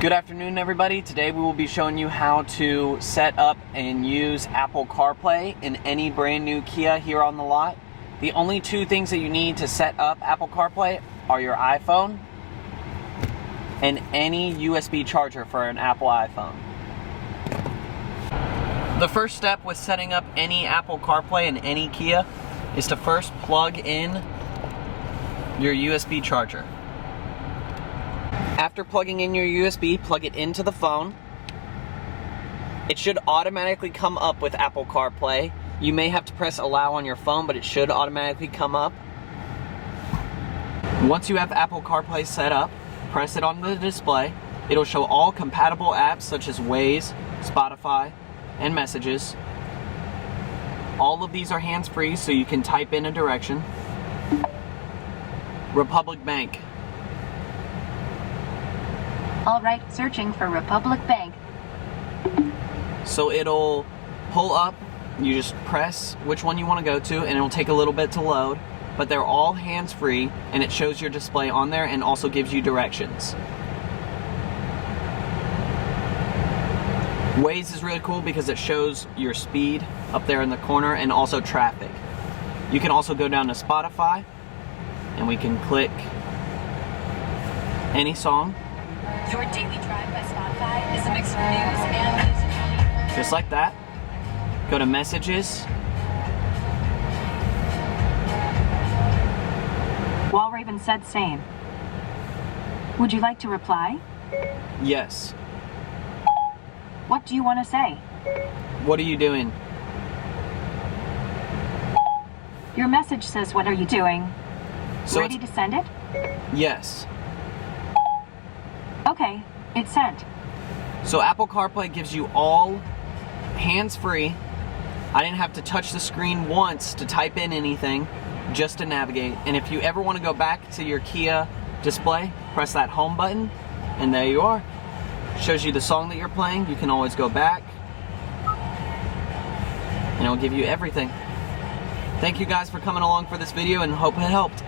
Good afternoon, everybody. Today we will be showing you how to set up and use Apple CarPlay in any brand new Kia here on the lot. The only two things that you need to set up Apple CarPlay are your iPhone and any USB charger for an Apple iPhone. The first step with setting up any Apple CarPlay in any Kia is to first plug in your USB charger. After plugging in your USB, plug it into the phone. It should automatically come up with Apple CarPlay. You may have to press allow on your phone, but it should automatically come up. Once you have Apple CarPlay set up, press it on the display. It'll show all compatible apps such as Waze, Spotify, and Messages. All of these are hands-free, so you can type in a direction. Republic Bank. All right, searching for Republic Bank. So it'll pull up, you just press which one you want to go to, and it'll take a little bit to load, but they're all hands-free, and it shows your display on there and also gives you directions. Waze is really cool because it shows your speed up there in the corner and also traffic. You can also go down to Spotify, and we can click any song. Your Daily Drive by Spotify is a mix of news and music. Just like that. Go to Messages. Walraven said same. Would you like to reply? Yes. What do you want to say? What are you doing? Your message says, what are you doing? So Ready to send it? Yes. Okay, it's sent. So Apple CarPlay gives you all hands-free. I didn't have to touch the screen once to type in anything, just to navigate. And if you ever want to go back to your Kia display, press that home button, and there you are. Shows you the song that you're playing. You can always go back, and it'll give you everything. Thank you guys for coming along for this video, and hope it helped.